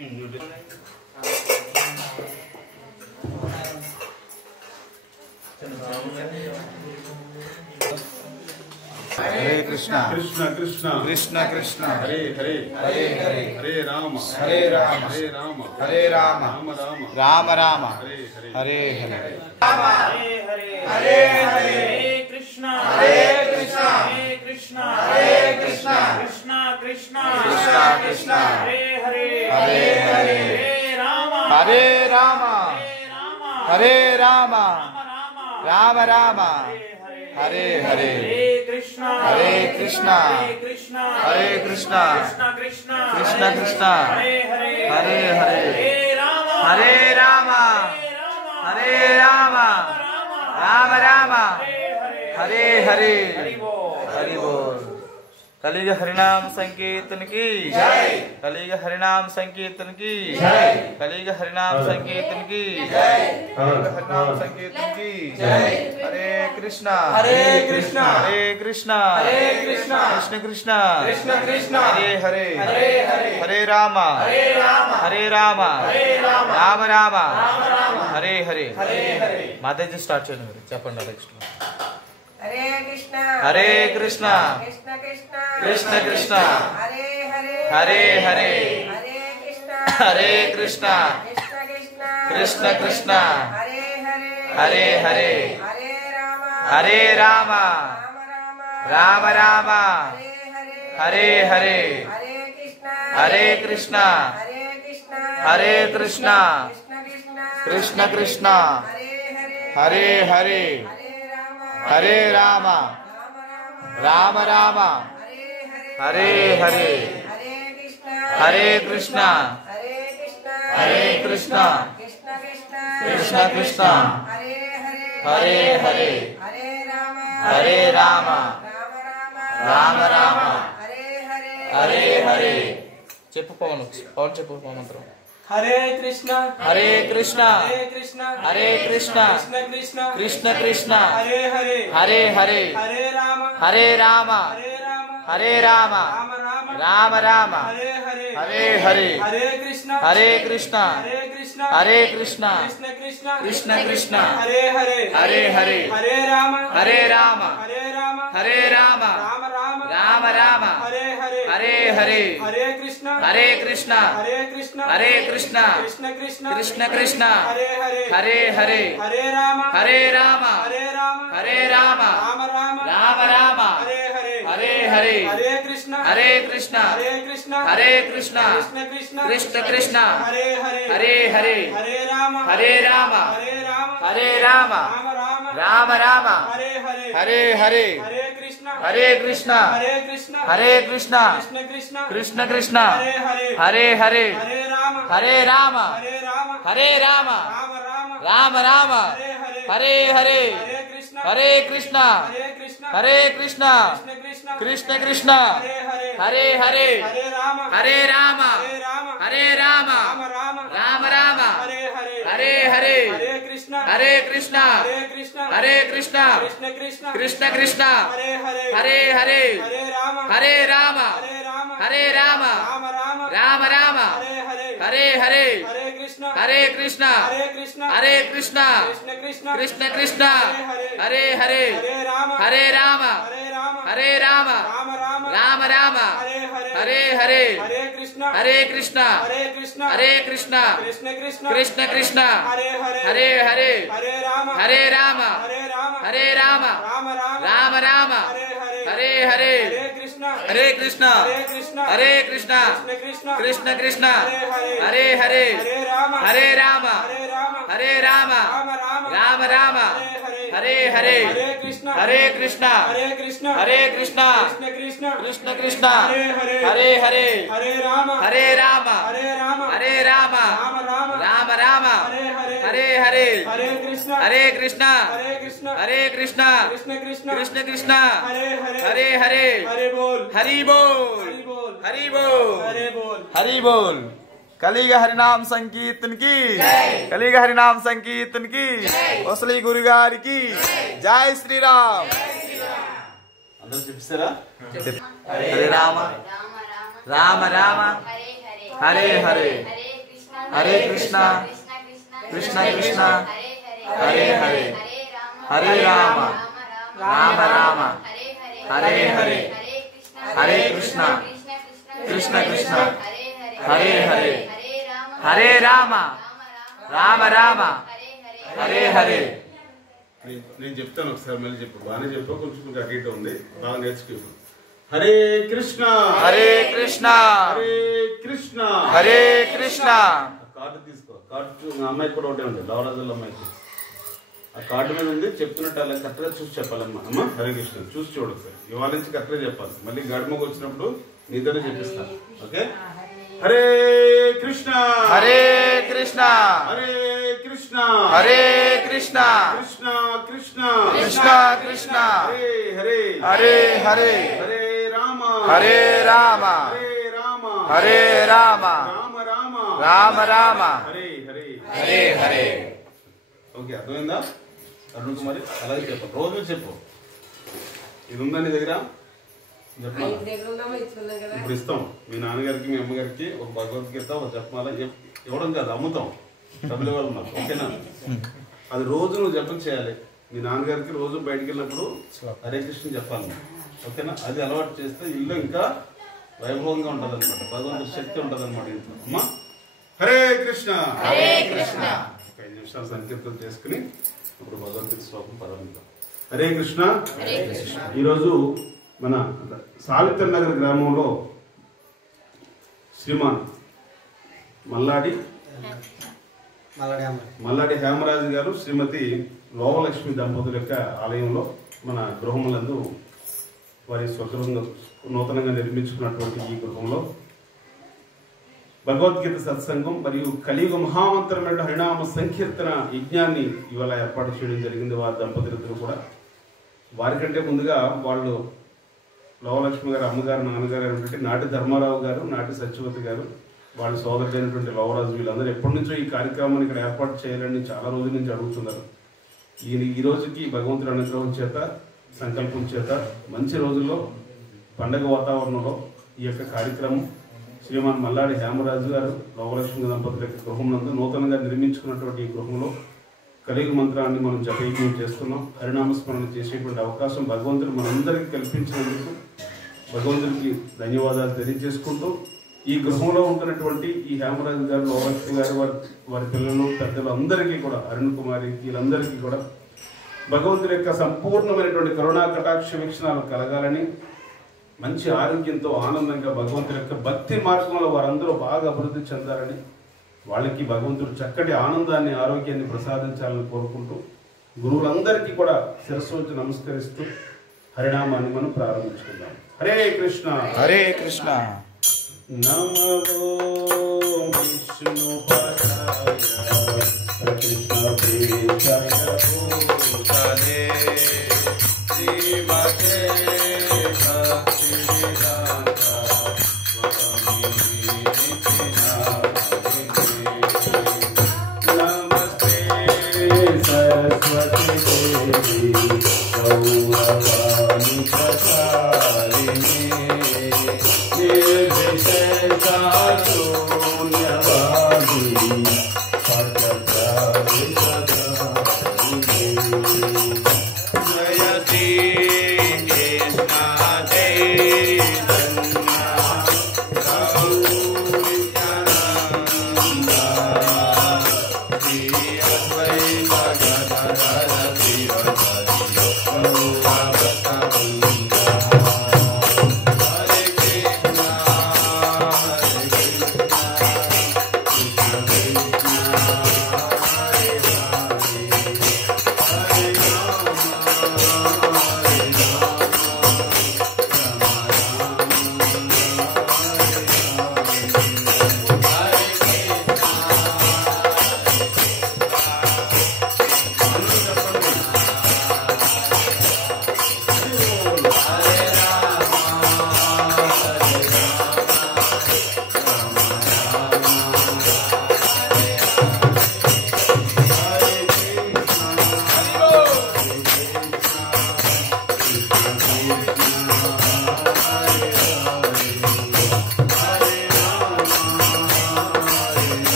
हरे कृष्णा कृष्ण कृष्ण कृष्ण कृष्ण हरे हरे हरे हरे हरे राम हरे राम हरे राम हरे राम राम राम राम हरे हरे हरे हरे हरे हरे कृष्णा हरे कृष्णा हरे कृष्णा हरे कृष्णा कृष्णा कृष्णा कृष्णा कृष्णा हरे हरे हरे हरे हरे राम हरे राम राम राम हरे हरे कृष्णा हरे कृष्णा हरे कृष्णा कृष्ण कृष्णा हरे हरे हरे राम हरे राम राम राम हरे हरे हरि बोल। कलिग हरिनाम संकीर्तन की जय। कलिग हरिनाम संकीर्तन की जय। कलिग हरिनाम संकीर्तन की जय। कलिग हरिनाम संकीर्तन की जय। हरे कृष्णा हरे कृष्णा हरे कृष्णा हरे कृष्णा कृष्ण कृष्णा कृष्ण कृष्णा हरे हरे हरे हरे हरे राम हरे राम राम राम हरे हरे हरे हरे। माता जी स्टार्ट చేయండి చెప్పండి। हरे कृष्ण हरे कृष्ण कृष्ण कृष्ण कृष्ण कृष्ण कृष्ण हरे हरे हरे हरे हरे कृष्ण कृष्ण कृष्ण कृष्ण कृष्ण हरे हरे हरे हरे हरे राम राम राम हरे हरे हरे हरे कृष्ण हरे कृष्ण कृष्ण कृष्ण हरे हरे हरे राम राम राम हरे हरे हरे कृष्ण हरे कृष्ण कृष्ण कृष्ण हरे हरे हरे राम राम राम हरे हरे। చెప్పు పవన్ పవన్ చెప్పు మంత్రం। हरे कृष्णा हरे कृष्णा हरे कृष्णा हरे कृष्णा कृष्ण कृष्ण कृष्ण कृष्ण हरे हरे हरे हरे हरे राम हरे राम हरे राम हरे राम राम राम राम राम हरे हरे हरे हरे हरे कृष्णा हरे कृष्णा हरे कृष्णा हरे कृष्णा कृष्ण कृष्ण कृष्ण कृष्ण हरे हरे हरे हरे हरे राम हरे राम हरे राम हरे राम राम राम राम राम हरे हरे हरे हरे हरे कृष्णा हरे कृष्णा हरे कृष्णा हरे कृष्णा कृष्ण कृष्ण कृष्ण कृष्ण हरे हरे हरे हरे हरे राम हरे राम हरे राम हरे राम राम राम राम राम हरे हरे हरे हरे हरे कृष्णा हरे कृष्णा हरे कृष्णा हरे कृष्णा कृष्ण कृष्ण कृष्ण कृष्ण हरे हरे हरे हरे हरे राम हरे राम हरे राम हरे राम राम राम राम राम हरे हरे हरे हरे हरे कृष्णा हरे कृष्णा हरे कृष्णा हरे कृष्णा कृष्ण कृष्ण कृष्ण कृष्ण हरे हरे हरे हरे हरे राम हरे राम हरे राम हरे राम राम राम राम राम हरे हरे हरे हरे हरे कृष्णा हरे कृष्णा हरे कृष्णा हरे कृष्णा कृष्ण कृष्ण कृष्ण कृष्ण हरे हरे हरे हरे हरे राम हरे राम हरे राम हरे राम राम राम राम राम हरे हरे हरे हरे हरे कृष्णा हरे कृष्णा हरे कृष्णा हरे कृष्णा कृष्ण कृष्ण कृष्ण कृष्ण हरे हरे हरे हरे हरे राम हरे राम हरे राम हरे राम राम राम राम राम हरे हरे हरे हरे हरे कृष्णा हरे कृष्णा हरे कृष्णा हरे कृष्णा कृष्ण कृष्ण कृष्ण कृष्ण हरे हरे हरे हरे राम हरे राम हरे राम हरे राम राम राम राम राम हरे हरे हरे हरे हरे कृष्णा हरे कृष्णा हरे कृष्णा हरे कृष्णा कृष्ण कृष्ण कृष्ण कृष्ण हरे हरे हरे हरे हरे राम हरे राम हरे राम हरे राम राम राम राम राम हरे हरे हरे हरे हरे कृष्णा हरे कृष्णा हरे कृष्णा हरे कृष्णा कृष्ण कृष्ण कृष्ण कृष्ण हरे हरे हरे हरे राम हरे राम हरे राम हरे राम राम राम राम राम हरे हरे हरे कृष्णा हरे कृष्णा हरे कृष्णा हरे कृष्णा कृष्ण कृष्ण कृष्ण कृष्ण हरे हरे हरे हरे हरे राम हरे राम हरे राम हरे राम राम राम राम राम हरे हरे हरे हरे हरे कृष्णा हरे कृष्णा हरे कृष्णा हरे कृष्णा कृष्ण कृष्ण कृष्ण कृष्ण हरे हरे हरे हरे हरे बोल हरि बोल हरि बोल हरि बोल हरे बोल हरि बोल। कलिग हरिनाम संकीर्तन की कलिग हरिनाम संकीर्तन की असली गुरुगार की जय श्री राम। हरे राम राम राम हरे हरे हरे कृष्णा कृष्णा कृष्णा हरे हरे हरे राम राम राम हरे हरे हरे कृष्णा कृष्णा कृष्णा हरे हरे हरे राम राम राम हरे हरे నేను చెప్తాను ఒకసారి మళ్ళీ చెప్పు బాగానే చెప్పు కొంచెం అటు ఇటు ఉంది బాగా నేర్చుకో హరే కృష్ణ हरे कृष्णा హరే కృష్ణ हरे कृष्णा కార్డు తీసుకో కార్డు అమ్మాయికి కూడా ఒకటే ఉంది లవరాజుల అమ్మాయికి ఆ కార్డు మీద ఉంది చెప్తున్నట్టు అలా కరెక్ట్గా చూసి చెప్పాలమ్మా అమ్మ హరే కృష్ణ చూసి చూడు సార్ ఇవాళ నుంచి కరెక్ట్గా చెప్పాలి మళ్ళీ గడుమకు వచ్చినప్పుడు నీతోనే చెప్పిస్తాను ఓకే హరే కృష్ణ हरे कृष्णा హరే కృష్ణ हरे कृष्णा కృష్ణ కృష్ణ कृष्णा कृष्णा హరే హరే हरे हरे హరే రామ हरे राम హరే రామ हरे राम రామ రామ राम राम హరే హరే हरे हरे ఓకే అర్థమైందా అరుణ్ కుమారి అలాగే చెప్పు రోజు చెప్పు ఇది ఉందా నీ దగ్గర చెప్పమా ఇప్పుడు ఇస్తాం మీ నాన్నగారికి మీ అమ్మగారికి ఒక భగవద్గీత ఒక జపమాల ఇవ్వడం కాదు అమ్ముతాం డబ్బులు ఇవ్వాలి మాకు ఓకేనా అది రోజు నువ్వు జపం చేయాలి మీ నాన్నగారికి రోజు బయటికి వెళ్ళినప్పుడు హరే కృష్ణ చెప్పాలి ఓకేనా అది అలవాటు చేస్తే ఇల్లు ఇంకా వైభవంగా ఉంటుంది అనమాట భగవంతుడి శక్తి ఉంటుంది అనమాట ఇంట్లో అమ్మా హరే కృష్ణ हरे कृष्णा 5 నిమిషాలు సంకీర్తన చేసుకుని ఇప్పుడు భగవంతుడి శ్లోకం ప్రారంభిద్దాం హరే కృష్ణ ఈరోజు మన సావిత్రి నగర్ గ్రామంలో శ్రీమాన్ మల్లాడి హేమరాజు గారు శ్రీమతి లోవలక్ష్మి దంపతుల యొక్క ఆలయంలో మన గృహములందు వారి స్వగృహంగా నూతనంగా నిర్మించుకున్నటువంటి ఈ గృహంలో భగవద్గీత సత్సంగం మరియు కలియుగ మహామంత్రమైన హరినామ సంకీర్తన యజ్ఞాన్ని ఇవాళ ఏర్పాటు చేయడం జరిగింది వారి దంపతులిద్దరూ కూడా వారికంటే ముందుగా వాళ్ళు లోవలక్ష్మి గారు అమ్మగారు నాన్నగారు అయినటువంటి నాటి ధర్మారావు గారు నాటి సత్యవతి గారు వాళ్ళ సోదరుడైనటువంటి లోవరాజు వీళ్ళందరూ ఎప్పటి నుంచో ఈ కార్యక్రమాన్ని ఇక్కడ ఏర్పాటు చేయాలని చాలా రోజుల నుంచి అడుగుతున్నారు ఈ రోజుకి భగవంతుడి అనుగ్రహం చేత సంకల్పం చేత మంచి రోజుల్లో పండగ వాతావరణంలో ఈ యొక్క కార్యక్రమం శ్రీమాన్ మల్లాడి హేమరాజు గారు లోవలక్ష్మి దంపతుల యొక్క గృహంలో నూతనంగా నిర్మించుకున్నటువంటి ఈ గృహంలో కలియుగ మంత్రాన్ని మనం జపయజ్ఞం చేస్తున్నాం హరినామస్మరణ చేసేటువంటి అవకాశం భగవంతుడు మనందరికీ కల్పించినందుకు భగవంతుడికి ధన్యవాదాలు తెలియజేసుకుంటూ ఈ గృహంలో ఉంటున్నటువంటి ఈ హేమరాజు గారు లోవలక్ష్మి గారు వారి పిల్లలు పెద్దలు అందరికీ కూడా అరుణ్ కుమారి వీళ్ళందరికీ కూడా భగవంతుడి యొక్క సంపూర్ణమైనటువంటి కరుణా కటాక్ష వీక్షణాలు కలగాలని మంచి ఆరోగ్యంతో ఆనందంగా భగవంతుడి యొక్క భక్తి మార్గంలో వారందరూ బాగా అభివృద్ధి చెందాలని వాళ్ళకి భగవంతుడు చక్కటి ఆనందాన్ని ఆరోగ్యాన్ని ప్రసాదించాలని కోరుకుంటూ గురువులందరికీ కూడా శిరస్సు వచ్చి నమస్కరిస్తూ హరినామాన్ని మనం ప్రారంభించుకుందాం హరే కృష్ణ हरे कृष्णा నమో విష్ణుపదాయ కృష్ణ ప్రేతాయ భూతలే శ్రీమతే భక్తివేదాంత స్వామి నమస్తే సరస్వతి దేవి గౌరవాణి ప్రచారిణి నిర్విశేషాచో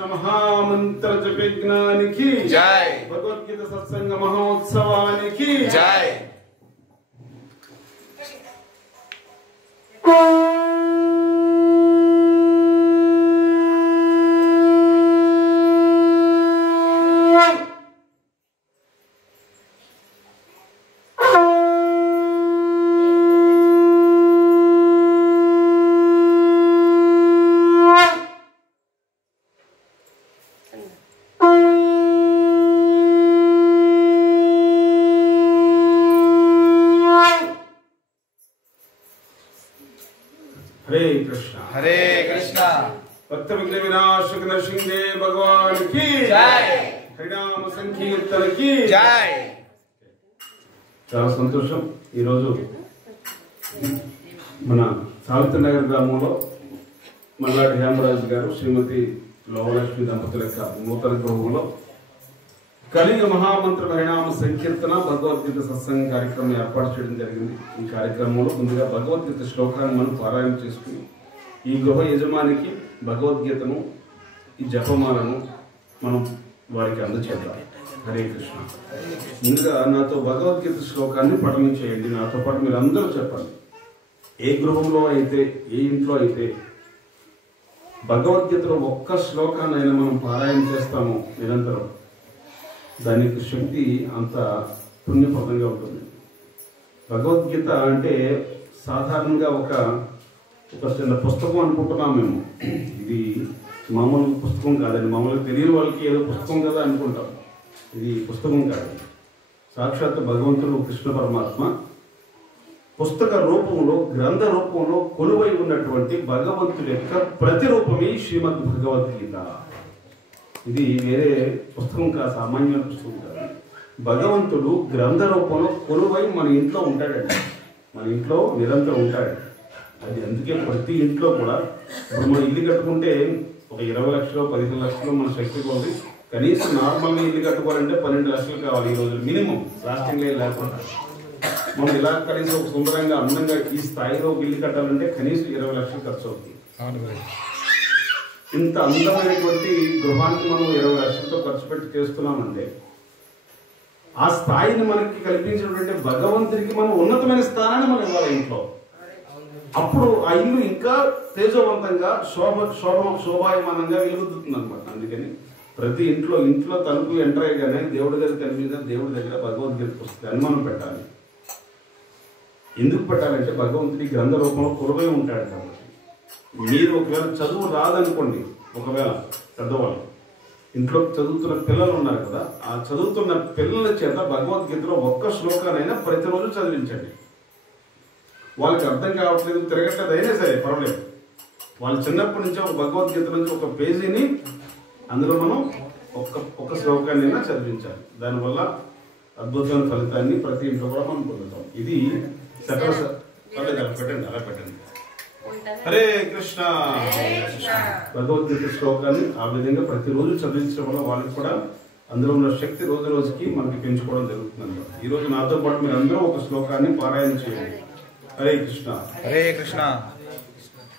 కృష్ణ మహామంత్ర జపజ్ఞానికి జై. భగవద్గీత సత్సంగ మహోత్సవానికి జై. హరే కృష్ణ హరే కృష్ణ. భక్త విఘ్న వినాశక నరసింహే భగవాన్ కి జై. హరినామ సంకీర్తనకి జై. చాలా సంతోషం. ఈరోజు మన సావిత్రి నగర్ గ్రామంలో మల్లాడి హేమరాజు గారు శ్రీమతి లోవలక్ష్మి దంపతుల యొక్క నూతన గృహంలో కలియుగ మహామంత్ర హరినామ సంకీర్తన భగవద్గీత సత్సంగ కార్యక్రమం ఏర్పాటు చేయడం జరిగింది. ఈ కార్యక్రమంలో ముందుగా భగవద్గీత శ్లోకాన్ని మనం పారాయణ చేసుకుని ఈ గృహ యజమానికి భగవద్గీతను ఈ జపమాలను మనం వారికి అందచేద్దాం. హరే కృష్ణ. ముందుగా నాతో భగవద్గీత శ్లోకాన్ని పఠనం చేయండి. నాతో పాటు మీరు అందరూ చెప్పండి. ఏ గృహంలో అయితే, ఏ ఇంట్లో అయితే భగవద్గీతలో ఒక్క శ్లోకాన్నైనా మనం పారాయణ చేస్తామో నిరంతరం, దానికి శక్తి అంత పుణ్యప్రదంగా ఉంటుంది. భగవద్గీత అంటే సాధారణంగా ఒక చిన్న పుస్తకం అనుకుంటున్నాం మేము. ఇది మామూలు పుస్తకం కాదండి. మామూలుగా తెలియని వాళ్ళకి ఏదో పుస్తకం కదా అనుకుంటాం. ఇది పుస్తకం కాదు. సాక్షాత్ భగవంతుడు కృష్ణ పరమాత్మ పుస్తక రూపంలో, గ్రంథ రూపంలో కొలువై ఉన్నటువంటి భగవంతుడి యొక్క ప్రతిరూపమే శ్రీమద్ భగవద్గీత. ఇది వేరే పుస్తకం కాదు, సామాన్యమైన పుస్తకం కాదు. భగవంతుడు గ్రంథ రూపంలో కొలువై మన ఇంట్లో ఉంటాడండి. మన ఇంట్లో నిరంతరం ఉంటాడు. అది అందుకే ప్రతి ఇంట్లో కూడా ఇప్పుడు మనం ఇల్లు కట్టుకుంటే ఒక 20 లక్షలు 15 లక్షలు మన శక్తి కొద్ది కనీసం నార్మల్గా ఇల్లు కట్టుకోవాలంటే 12 లక్షలు కావాలి ఈ రోజు మినిమం, లాస్టింగ్ లేకుండా. మనం ఇలా కనీసం ఒక సుందరంగా అందంగా ఈ స్థాయిలో ఇల్లు కట్టాలంటే కనీసం 20 లక్షలు ఖర్చు అవుతుంది. ఇంత అందమైనటువంటి గృహాన్ని మనం 20 లక్షలతో ఖర్చు పెట్టి చేస్తున్నామంటే ఆ స్థాయిని మనకి కల్పించినటువంటి భగవంతుడికి మనం ఉన్నతమైన స్థానాన్ని మనం ఇవ్వాలి ఇంట్లో. అప్పుడు ఆ ఇల్లు ఇంకా తేజవంతంగా శోభాయమానంగా వెలుగుతుంది అనమాట. అందుకని ప్రతి ఇంట్లో తలుపు ఎంటర్ అయ్యగానే దేవుడి దగ్గర కనిపించిన దేవుడి దగ్గర భగవద్గీత పుస్తకాన్ని మనం పెట్టాలి. ఎందుకు పెట్టాలంటే భగవంతుడి గ్రంథ రూపంలో కొలువై ఉంటాడు కాబట్టి. మీరు ఒకవేళ చదువు రాదనుకోండి, ఒకవేళ పెద్దవాళ్ళు ఇంట్లో చదువుతున్న పిల్లలు ఉన్నారు కదా, ఆ చదువుతున్న పిల్లల చేత భగవద్గీతలో ఒక్క శ్లోకానైనా ప్రతిరోజు చదివించండి. వాళ్ళకి అర్థం కావట్లేదు, తిరగట్లేదు అయినా సరే పర్వాలేదు. వాళ్ళు చిన్నప్పటి నుంచి ఒక భగవద్గీత నుంచి ఒక పేజీని అందులో మనం ఒక్క శ్లోకాన్ని చదివించాలి. దానివల్ల అద్భుతమైన ఫలితాన్ని ప్రతి ఇంట్లో కూడా మనం పొందుతాం. ఇది సకల పెట్టండి, అలా పెట్టండి. హరే కృష్ణ. భగవద్గీత శ్లోకాన్ని ఆ విధంగా ప్రతిరోజు చదివించడం వల్ల వాళ్ళకి కూడా అందులో ఉన్న శక్తి రోజు రోజుకి మనకి పెంచుకోవడం జరుగుతుంది అన్నమాట. ఈ రోజు నాతో పాటు మీరు అందరూ ఒక శ్లోకాన్ని పారాయణ చేయండి. హరే కృష్ణ. హరే కృష్ణ.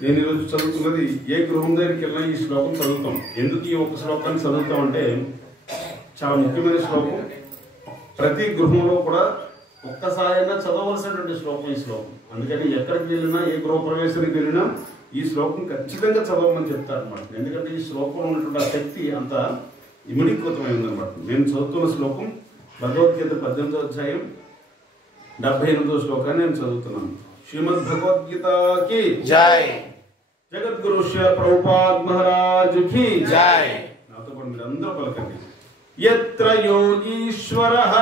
నేను ఈరోజు చదువుతున్నది ఏ గృహం దగ్గరికి వెళ్ళినా ఈ శ్లోకం చదువుతాం. ఎందుకు ఈ ఒక శ్లోకాన్ని చదువుతాం అంటే చాలా ముఖ్యమైన శ్లోకం. ప్రతి గృహంలో కూడా ఒక్కసారైనా చదవలసినటువంటి శ్లోకం ఈ శ్లోకం. అందుకని ఎక్కడికి వెళ్ళినా, ఏ గృహప్రవేశానికి వెళ్ళినా ఈ శ్లోకం ఖచ్చితంగా చదవమని చెప్తారు అనమాట. ఎందుకంటే ఈ శ్లోకంలో ఉన్నటువంటి శక్తి అంత ఇమిడీకృతమైందనమాట. నేను చదువుతున్న శ్లోకం భగవద్గీత 18వ అధ్యాయం 78వ శ్లోకాన్ని నేను చదువుతున్నాను. శ్రీమద్ భగవద్గీతకి జై. జగద్గురు శ్రీ ప్రభుపాద్ మహారాజ్ కి జై. నాతో పాటు మీరు అందరూ పలకండి. యత్ర యోగీశ్వరః,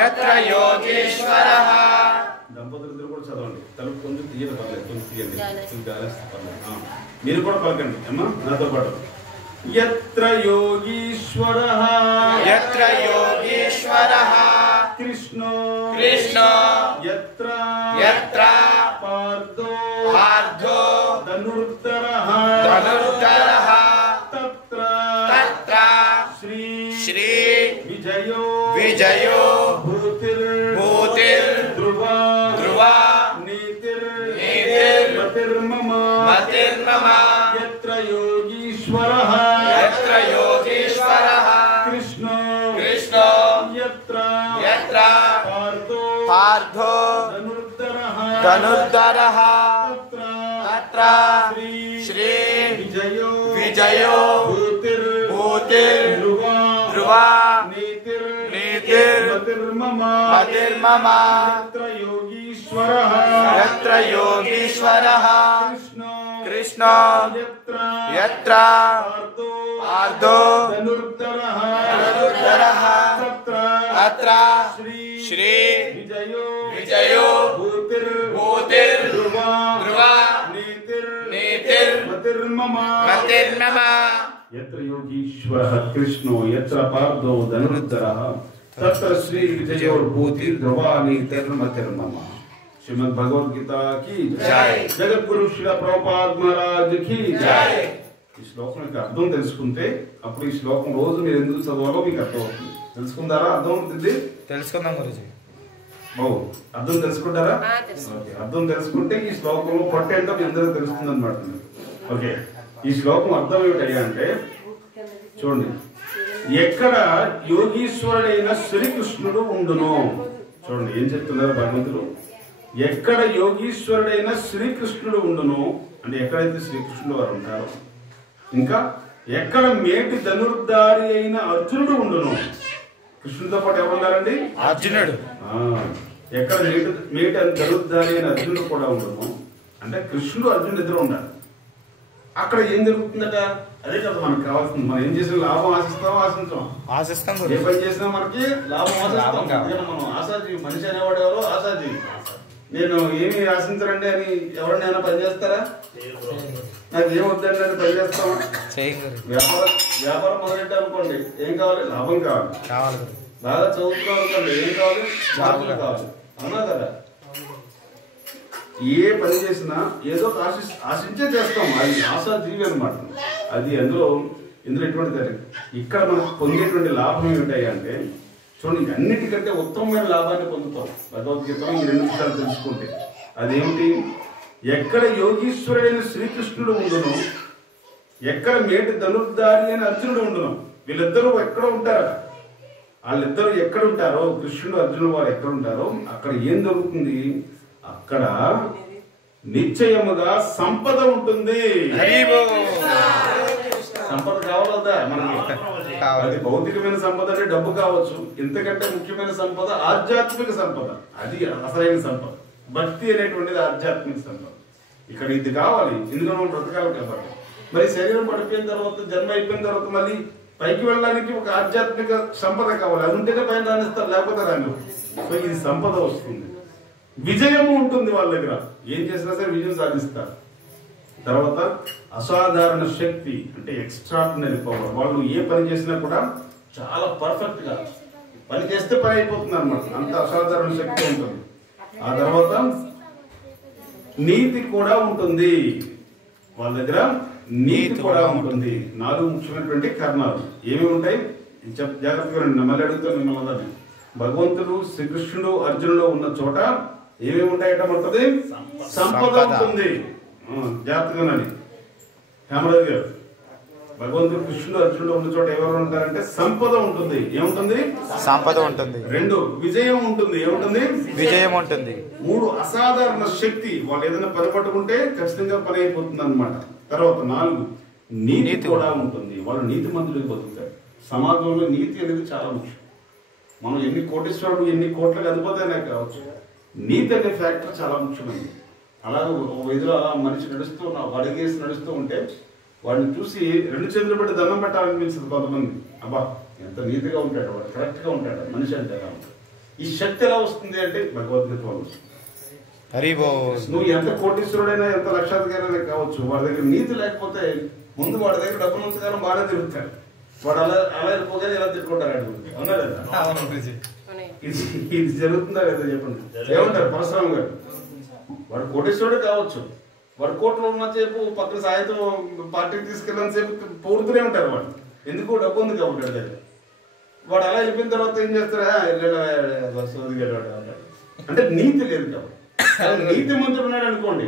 యత్ర యోగేశ్వరః. దంపతులిద్దరు కూడా చదవండి. తలుపు కొంచెం తీయండి, పర్లేదు, కొంచెం తీయండి, కొంచెం గాలిస్తే పర్లేదు. మీరు కూడా పలకండి అమ్మా నాతో పాటు. యత్ర యోగీశ్వరః, యత్ర యోగేశ్వరః. కృష్ణో కృష్ణో యత్ర యత్ర పార్థో పార్థో ధనుర్ధరః ధనుర్ధరః తత్ర తత్ర శ్రీ శ్రీ విజయో విజయో భూతిర్ భూతిర్ ధ్రువా ధ్రువా నీతిర్ నీతిర్ మతిర్మమ మతిర్మమ. యత్ర యోగీశ్వరః, యత్ర पार्थो धनुर्धरः तत्र श्री विजयो भूतिर्ध्रुवा नीतिर्मम यत्र योगीश्वरः कृष्णो यत्र पार्थो धनुर्धरः तत्र श्री विजयो भूतिर्ध्रुवा नीतिर्मम यत्र योगीश्वरः कृष्णो यत्र पार्थो धनुर्धरः तत्र श्री विजयोर्भूतिर्ध्रुवा नीतिर्मम। श्रीमद् भगवद गीता की जय। जगत गुरु శ్రీల ప్రభుపాద మహారాజ్ కి జై। ఈ శ్లోకం యొక్క అర్థం తెలుసుకుంటే అప్పుడు ఈ శ్లోకం రోజు మీరు ఎందుకు చదవాలో మీకు అర్థమవుతుంది। తెలుసుకుంటారా? అర్థం అవుతుంది? తెలుసుకుందాం గురుజీ। బావు అర్థం తెలుసుకుంటారా? అర్థం తెలుసుకుంటే ఈ శ్లోకంలో పొట్ట ఏంటో మీ అందరికీ తెలుస్తుంది అన్నమాట। ఓకే, ఈ శ్లోకం అర్థం ఏమిటయ్యా అంటే చూడండి, ఎక్కడ యోగీశ్వరుడైన శ్రీకృష్ణుడు ఉండునో, చూడండి ఏం చెప్తున్నారు భగవంతుడు, ఎక్కడ యోగీశ్వరుడైన శ్రీకృష్ణుడు ఉండునో అంటే ఎక్కడైతే శ్రీకృష్ణుడు వారు ఉంటారో, ఇంకా ఎక్కడ మేటి ధనుర్ధారి అయిన అర్జునుడు ఉండును, కృష్ణుడితో పాటు ఎవరున్నారండి? అర్జునుడు। ఎక్కడ మేటి ధనుర్ధారి అయిన అర్జునుడు కూడా ఉండును అంటే కృష్ణుడు అర్జునుడు ఇద్దరు ఉండాలి। అక్కడ ఏం జరుగుతుందట? అదే కదా మనకు కావాల్సింది। మనం ఏం చేసిన లాభం ఆశిస్తాం ఏ పని చేసినా మనకి లాభం ఆశిస్తాం। మనం ఆశాజీవి, మనిషి అనేవాడు ఎవరో ఆశాజీవి। నేను ఏమి ఆశించరండి అని ఎవరినైనా పని చేస్తారా? నాకు ఏం వద్దండి అని పని చేస్తామా? వ్యాపారం మొదలెట్టాం అనుకోండి, ఏం కావాలి? లాభం కావాలి। బాగా చదువుతున్నాం అనుకోండి, ఏం కావాలి? మార్కులు కావాలి, అవునా కదా? ఏ పని చేసినా ఏదో ఆశించే చేస్తాం, అది ఆశాజీవి అనమాట। అది ఇందులో ఎటువంటి ఇక్కడ మనకు పొందేటువంటి లాభం ఏమిటాయి అంటే చూడండి, అన్నిటికంటే ఉత్తమమైన లాభాన్ని పొందుతాం భగవద్గీతలో ఈ 2 విషయాలు తెలుసుకుంటే। అదేమిటి? ఎక్కడ యోగీశ్వరుడైన శ్రీకృష్ణుడు ఉండును, ఎక్కడ మేటి ధనుర్ధారి అని అర్జునుడు ఉండును, వీళ్ళిద్దరూ ఎక్కడ ఉంటారు? వాళ్ళిద్దరూ ఎక్కడ ఉంటారో, కృష్ణుడు అర్జునుడు వారు ఎక్కడ ఉంటారో అక్కడ ఏం జరుగుతుంది? అక్కడ నిశ్చయముగా సంపద ఉంటుంది। సంపద కావాలదా మనకి? అది భౌతికమైన సంపద అంటే డబ్బు కావచ్చు, ఇంతకంటే ముఖ్యమైన సంపద ఆధ్యాత్మిక సంపద, అది అసలైన సంపద। భక్తి అనేటువంటిది ఆధ్యాత్మిక సంపద। ఇక్కడ ఇది కావాలి, ఎందుకంటే మనం బ్రతకాలి కాబట్టి। మరి శరీరం పడిపోయిన తర్వాత, జన్మ అయిపోయిన తర్వాత మళ్ళీ పైకి వెళ్ళడానికి ఒక ఆధ్యాత్మిక సంపద కావాలి, అది ఉంటేనే పైన రాణిస్తారు, లేకపోతే రాను। సో ఇది సంపద వస్తుంది, విజయము ఉంటుంది వాళ్ళ దగ్గర, ఏం చేసినా సరే విజయం సాధిస్తారు। తర్వాత అసాధారణ శక్తి అంటే ఎక్స్ట్రాడినరీ పవర్, వాళ్ళు ఏ పని చేసినా కూడా చాలా పర్ఫెక్ట్ గా పని చేస్తే పని అయిపోతుంది అనమాట, అంత అసాధారణ శక్తి ఉంటుంది। ఆ తర్వాత నీతి కూడా ఉంటుంది వాళ్ళ దగ్గర, నీతి కూడా ఉంటుంది। 4 ముఖ్యమైనటువంటి కర్మాలు ఏమి ఉంటాయి జాగ్రత్తగా మళ్ళీ అడుగుతాను మిమ్మల్ని। భగవంతుడు శ్రీకృష్ణుడు అర్జునుడు ఉన్న చోట ఏమేమి ఉంటాయట ఉంటుంది? సంపద ఉంటుంది। జాగ్రత్తగానండి హేమరాజు గారు, భగవంతుడు కృష్ణుడు అర్జునుడు ఉన్న చోట ఎవరు ఉంటారంటే సంపద ఉంటుంది। ఏముంటుంది? సంపద ఉంటుంది। 2 విజయం ఉంటుంది। ఏముంటుంది? విజయం ఉంటుంది। 3 అసాధారణ శక్తి, వాళ్ళు ఏదైనా పని పట్టుకుంటే ఖచ్చితంగా పని అయిపోతుంది అనమాట। తర్వాత 4 నీతి కూడా ఉంటుంది, వాళ్ళు నీతి మంతులకు బతుకుతారు। సమాజంలో నీతి అనేది చాలా ముఖ్యం। మనం ఎన్ని కోటీశ్వరుడు ఎన్ని కోట్లకు అధిపతైనా కావచ్చు, నీతి అనే ఫ్యాక్టర్ చాలా ముఖ్యమైనది। అలాగే ఒక వీధిలో మనిషి అడిగేసి నడుస్తూ ఉంటే వాడిని చూసి 2 చేతులు పెట్టి దండం పెట్టాలనిపించింది కొంతమంది, అబ్బా ఎంత నీతిగా ఉంటాడు వాడు, కరెక్ట్ గా ఉంటాడు మనిషి అంటే ఎలా ఉంటాడు। ఈ శక్తి ఎలా వస్తుంది అంటే భగవద్గీత వల్ల వస్తుంది। నువ్వు ఎంత కోటీశ్వరుడైనా ఎంత లక్షాధికారైనా కావచ్చు, వాడి దగ్గర నీతి లేకపోతే ముందు వాడి దగ్గర డబ్బులు ఉంచగానే బాగా తిరుగుతాడు, వాడు అలా వెళ్ళిపోగానే ఇలా తిరుగుంటారు అడుగుతుంది, అవునా లేదా? ఇది జరుగుతుందా లేదా చెప్పండి, ఏమంటారు పరశురామ్ గారు? వాడు కోటేశ్వరుడే కావచ్చు, వాడు కోట్లో ఉన్నసేపు పక్కన సాయంత్రం పార్టీకి తీసుకెళ్ళినంతసేపు పోడుతూనే ఉంటారు వాడు, ఎందుకు? డబ్బు ఉంది కాబట్టి దగ్గర। వాడు అలా అయిపోయిన తర్వాత ఏం చేస్తారా, అంటే నీతి లేదు కాబట్టి। నీతి మంత్రుడు ఉన్నాడు అనుకోండి,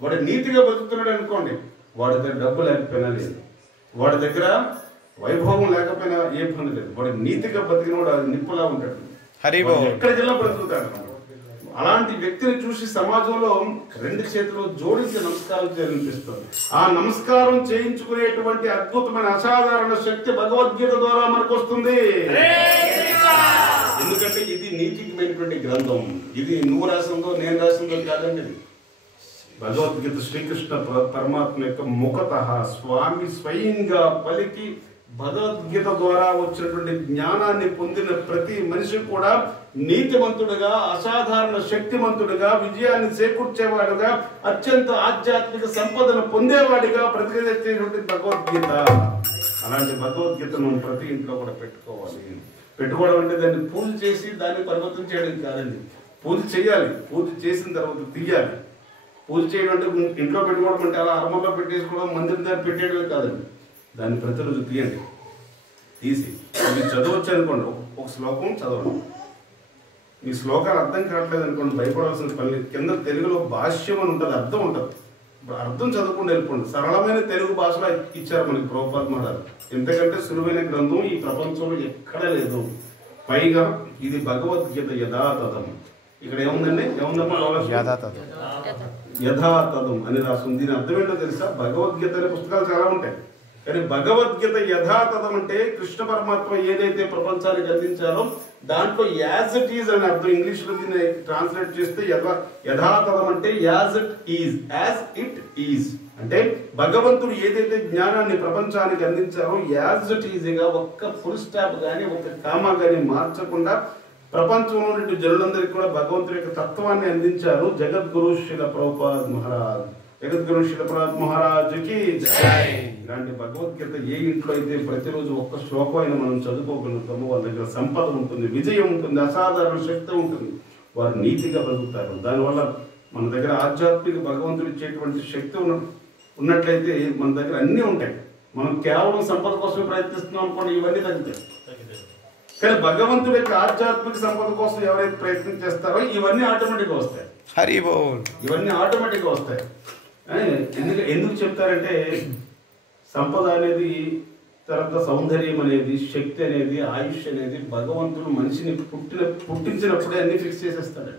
వాడు నీతిగా బతుకుతున్నాడు అనుకోండి, వాడి దగ్గర డబ్బు లేకపోయినా లేదు, వాడి దగ్గర వైభవం లేకపోయినా ఏ ఇబ్బంది లేదు, వాడు నీతిగా బతికిన వాడు అది నిప్పులా ఉంటాడు, ఎక్కడికి వెళ్ళినా బ్రతుకుతాడు। అలాంటి వ్యక్తిని చూసి సమాజంలో రెండు చేతులు జోడించి నమస్కారం చేయాలనిపిస్తుంది. ఆ నమస్కారం చేయించుకునేటువంటి అద్భుతమైన అసాధారణ శక్తి భగవద్గీత ద్వారా మనకు వస్తుంది. ఎందుకంటే ఇది నీతికమైనటువంటి గ్రంథం. ఇది నువ్వు రాసిందో నేను రాసిందో కాదండి. ఇది భగవద్గీత శ్రీకృష్ణ పరమాత్మ యొక్క ముఖతః స్వామి స్వయంగా పలికి భగవద్గీత ద్వారా వచ్చినటువంటి జ్ఞానాన్ని పొందిన ప్రతి మనిషి కూడా నీతిమంతుడుగా, అసాధారణ శక్తిమంతుడుగా, విజయాన్ని చేకూర్చేవాడుగా, అత్యంత ఆధ్యాత్మిక సంపదను పొందేవాడిగా ప్రతినిధించేటువంటి భగవద్గీత. అలాంటి భగవద్గీతను మనం ప్రతి ఇంట్లో కూడా పెట్టుకోవాలి. పెట్టుకోవడం అంటే దాన్ని పూజ చేసి దాన్ని పరివర్తన చేయడం కాదండి. పూజ చేయాలి, పూజ చేసిన తర్వాత తీయాలి. పూజ చేయడం అంటే ఇంట్లో పెట్టుకోవడం అంటే అలా అరమలో పెట్టేసుకోవడం, మందిరం దగ్గర పెట్టేయడమే కాదండి. దాన్ని ప్రతిరోజు తీయండి. తీసి మీరు చదవచ్చు అనుకోండి, ఒక శ్లోకం చదవండి. మీ శ్లోకాలు అర్థం కావట్లేదు అనుకోండి, భయపడాల్సిన పని లేదు. కింద తెలుగులో భాష్యం అని ఉంటుంది, అర్థం ఉంటుంది. అర్థం చదువుకుంటూ వెళ్ళిపోండి. సరళమైన తెలుగు భాషలో ఇచ్చారు మనకి ప్రభుపాద మహారాజు. ఎంతకంటే సులువైన గ్రంథం ఈ ప్రపంచంలో ఎక్కడా లేదు. పైగా ఇది భగవద్గీత యథాతథం. ఇక్కడ ఏముందండి, ఏముందమ్మా? యథాతథం అని రాస్తుంది. దీని అర్థం ఏంటో తెలుసా? భగవద్గీత అనే పుస్తకాలు చాలా ఉంటాయి, కానీ భగవద్గీత యథాతథం అంటే కృష్ణ పరమాత్మ ఏదైతే ప్రపంచానికి అందించారో దాంట్లో యాజ్ ఇట్ ఈజ్ అని అర్థం. ఇంగ్లీష్ లో దీన్ని ట్రాన్స్లేట్ చేస్తే యథాతథం అంటే యాజ్ ఇట్ ఈజ్ అంటే భగవంతుడు ఏదైతే జ్ఞానాన్ని ప్రపంచానికి అందించారో యాజ్ ఇట్ ఈజ్ గా ఒక్క ఫుల్ స్టాప్ గానీ ఒక్క కామా గానీ మార్చకుండా ప్రపంచంలో నుండి జనులందరికీ కూడా భగవంతుడి యొక్క తత్వాన్ని అందించారు జగద్గురు శ్రీల ప్రభుపాద మహారాజ్. జగద్గురు శ్రీల ప్రభుపాద మహారాజుకి ఇలాంటి భగవద్గీత ఏ ఇంట్లో అయితే ప్రతిరోజు ఒక్క శ్లోకం అయినా మనం చదువుకోగలుగుతామో వాళ్ళ దగ్గర సంపద ఉంటుంది, విజయం ఉంటుంది, అసాధారణ శక్తి ఉంటుంది. వారు నీతిగా బతుకుతారు. దానివల్ల మన దగ్గర ఆధ్యాత్మిక భగవంతుడు ఇచ్చేటువంటి శక్తి ఉన్నట్లయితే మన దగ్గర అన్నీ ఉంటాయి. మనం కేవలం సంపద కోసం ప్రయత్నిస్తున్నాం అనుకోండి, ఇవన్నీ తగ్గుతాయి. కానీ భగవంతుడి యొక్క ఆధ్యాత్మిక సంపద కోసం ఎవరైతే ప్రయత్నం చేస్తారో ఇవన్నీ ఆటోమేటిక్గా వస్తాయి. హరి బోల్. ఇవన్నీ ఆటోమేటిక్గా వస్తాయి. ఎందుకు చెప్తారంటే సంపద అనేది, తర్వాత సౌందర్యం అనేది, శక్తి అనేది, ఆయుష్ అనేది భగవంతుడు మనిషిని పుట్టించినప్పుడే అన్ని ఫిక్స్ చేసేస్తాడు.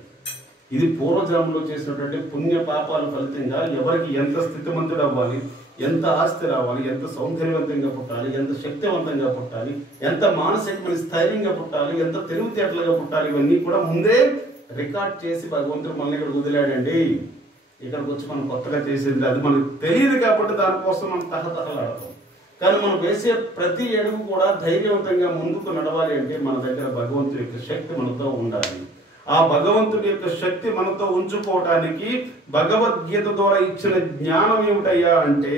ఇది పూర్వజన్మలో చేసినటువంటి పుణ్య పాపాల ఫలితంగా ఎవరికి ఎంత స్థితిమంతుడు అవ్వాలి, ఎంత ఆస్తి రావాలి, ఎంత సౌందర్యవంతంగా పుట్టాలి, ఎంత శక్తివంతంగా పుట్టాలి, ఎంత మానసికమైన స్థైర్యంగా పుట్టాలి, ఎంత తెలివితేటలుగా పుట్టాలి, ఇవన్నీ కూడా ముందే రికార్డ్ చేసి భగవంతుడు మనల్ని ఇక్కడ వదిలాడండి. ఇక్కడికి వచ్చి మనం కొత్తగా చేసేది అది మనకు తెలియదు కాబట్టి దానికోసం మనం తహతహలాడతాం. కానీ మనం వేసే ప్రతి అడుగు కూడా ధైర్యవంతంగా ముందుకు నడవాలి అంటే మన దగ్గర భగవంతుడి యొక్క శక్తి మనతో ఉండాలి. ఆ భగవంతుడి యొక్క శక్తి మనతో ఉంచుకోవటానికి భగవద్గీత ద్వారా ఇచ్చిన జ్ఞానం ఏమిటయ్యా అంటే,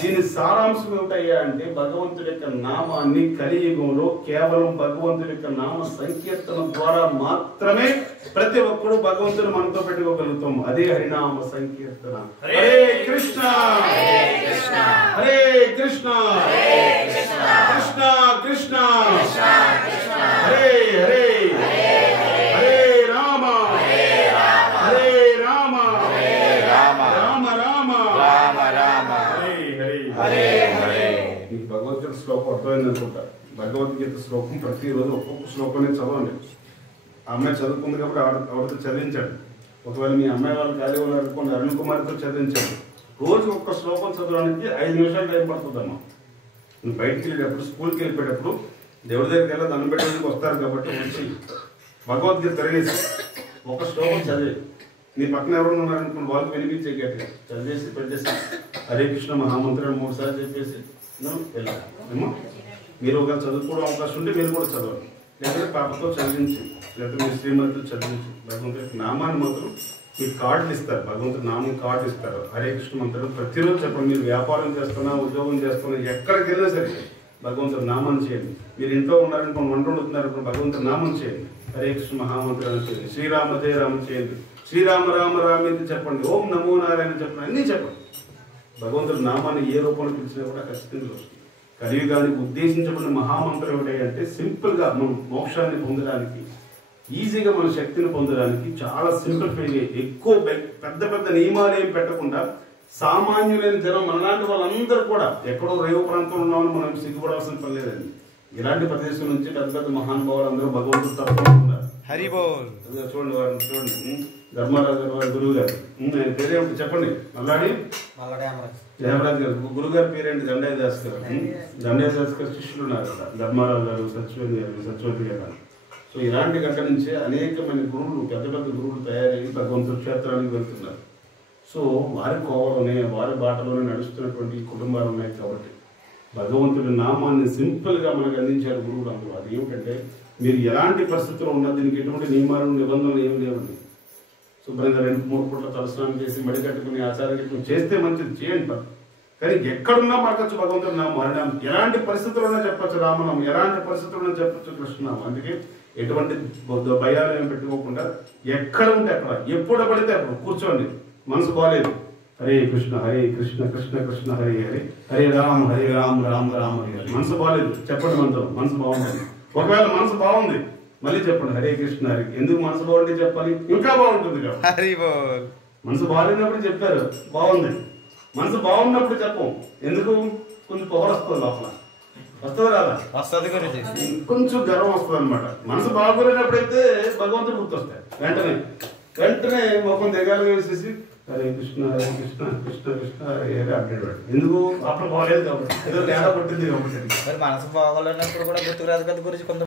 దీని సారాంశం ఏమిటయ్యా అంటే భగవంతుడి యొక్క నామాన్ని కలియుగంలో కేవలం భగవంతుడి యొక్క నామ సంకీర్తన ద్వారా మాత్రమే ప్రతి ఒక్కరు భగవంతుని మనతో పెట్టుకోగలుగుతాం. అదే హరినామ సంకీర్తన. హరే కృష్ణ హరే కృష్ణ కృష్ణ కృష్ణ హరే హరే హరే రామ హరే రామ రామ రామ రామ రామ హరే హరే హరే. మీకు భగవద్గీత శ్లోకం అర్థమైంది అనుకుంటా. భగవద్గీత శ్లోకం ప్రతిరోజు ఒక్కొక్క శ్లోకమే చదవండి. ఆ అమ్మాయి చదువుకుంది కాబట్టి ఆవిడతో చదివించండి. ఒకవేళ మీ అమ్మాయి వాళ్ళు ఖాళీ వాళ్ళు అనుకోండి, అరుణ్ కుమార్తో చదివించండి. రోజు ఒక్క శ్లోకం చదవడానికి 5 నిమిషాలు టైం పడుతుందమ్మా. నువ్వు బయటికి వెళ్ళేటప్పుడు, స్కూల్కి వెళ్ళిపోయేటప్పుడు దేవుడి దగ్గరికి వెళ్ళి దండం పెట్టడానికి వస్తారు కాబట్టి వచ్చి భగవద్గీత తిరిగేసి ఒక శ్లోకం చదివి నీ పక్కన ఎవరు ఉన్నారనుకుని వాళ్ళకి వినిపించే గట్టిగా చదివేసి పెట్టేసి హరే కృష్ణ మహామంత్రాన్ని 3 సార్లు చెప్పేసి వెళ్ళాము. మీరు ఒక చదువుకోవడం అవకాశం ఉంటే మీరు కూడా చదవండి, లేకపోతే పాపతో చదివించి, లేకపోతే మీ శ్రీమతితో చదివించి. భగవంతుడి నామాన్ని మాత్రం మీకు కార్డులు ఇస్తారు, భగవంతుడి నామం కార్డు ఇస్తారు. హరే కృష్ణ మంత్రం ప్రతిరోజు చెప్పండి. మీరు వ్యాపారం చేస్తున్నా, ఉద్యోగం చేస్తున్నా, ఎక్కడికి వెళ్ళినా సరే భగవంతుడి నామాన్ని చేయండి. మీరు ఇంట్లో ఉన్నారనుకోండి, వంట వండుతున్నారనుకోండి, భగవంతుడి నామం చేయండి. హరే కృష్ణ మహామంత్రాన్ని చేయండి. శ్రీరామ జయ రామ చేయండి. శ్రీరామ రామ రామేంద్ర చెప్పండి. ఓం నమో నారాయణ చెప్పండి. అన్నీ చెప్పండి. భగవంతుడి నామాన్ని ఏ రూపంలో పిలిచినా కూడా ఖచ్చితంగా వస్తుంది. కలియుగానికి ఉద్దేశించబడిన మహామంత్రం ఏమిటంటే సింపుల్గా మనం మోక్షాన్ని పొందడానికి, ఈజీగా మన శక్తిని పొందడానికి చాలా సింప్లిఫై, ఎక్కువ పెద్ద పెద్ద నియమాలు ఏం పెట్టకుండా సామాన్యులైన జనం మనలాంటి వాళ్ళందరూ కూడా ఎక్కడో రేవు ప్రాంతంలో ఉన్నామని మనం సిగ్గుపడాల్సిన పని లేదండి. ఇలాంటి ప్రదేశం నుంచి పెద్ద పెద్ద మహానుభావులు అందరూ భగవంతుడు తప్పకుండా హరి బోల్. చూడండి వారిని చూడండి. ధర్మరాజు గారు వారి గురువు గారు. ఆయన పేరేమిటి చెప్పండి. మల్లాడి దేవరాజు గారు. గురువు గారి పేరేంటి? దండయ్య దాస్ గారు. దండయ్య దాస్ గారు శిష్యులు ఉన్నారు కదా, ధర్మరాజు గారు, సత్యవతి గారు. సో ఇలాంటి గంట నుంచే అనేకమైన గురువులు, పెద్ద పెద్ద గురువులు తయారయ్యి భగవంతుడి క్షేత్రానికి వెళ్తున్నారు. సో వారి కోవలోనే, వారి బాటలోనే నడుస్తున్నటువంటి కుటుంబాలు ఉన్నాయి. కాబట్టి భగవంతుడి నామాన్ని సింపుల్గా మనకు అందించారు గురువులు అందరూ. అది ఏమిటంటే, మీరు ఎలాంటి పరిస్థితుల్లో ఉన్నారు, దీనికి ఎటువంటి నియమాలు నిబంధనలు ఏమి లేవండి. శుభ్రంగా 2-3 పూట్ల తలస్నానం చేసి మడి కట్టుకుని ఆచారం చేస్తే మంచిది, చేయండి. కానీ ఎక్కడున్నా పలకచ్చు భగవంతుడి నామం, హరినామం. ఎలాంటి పరిస్థితుల్లోనే చెప్పచ్చు రామనామం, ఎలాంటి పరిస్థితుల్లోనే చెప్పచ్చు కృష్ణనామం. అందుకే ఎటువంటి భయాలు ఏమి పెట్టుకోకుండా ఎక్కడ ఉంటే అక్కడ, ఎప్పుడు పడితే అప్పుడు కూర్చోండి. మనసు బాగాలేదు, హరే కృష్ణ కృష్ణ కృష్ణ హరే హరే, హరే రామ రామ రామ హరే. మనసు బాగాలేదు చెప్పండి, మనసు బాగుంటుంది. ఒకవేళ మనసు బాగుంది మళ్ళీ చెప్పండి హరే కృష్ణ హరి. ఎందుకు మనసు బాగుంటే చెప్పాలి? ఇంకా బాగుంటుంది కదా. మనసు బాగాలేనప్పుడు చెప్పారు బాగుంది, మనసు బాగున్నప్పుడు చెప్పం. ఎందుకు? కొంచెం పొగ వస్తుంది లోపల, వస్తుంది రాదా? వస్తుంది గురించి కొంచెం గర్వం వస్తుంది అనమాట. మనసు బాగులేనప్పుడైతే భగవంతుడు గుర్తొస్తాయి. వెంటనే ముఖం దిగాలుగా వేసేసి హరే కృష్ణ కృష్ణ కృష్ణ హరే హరే అప్డేట్. ఎందుకు? అప్పుడు బాగలేదు కాబట్టి, ఏదో తేడా పట్టింది కాబట్టి. మనసు బాగోలేనప్పుడు కూడా గుర్తుకు రాదు కదా గురించి కొంత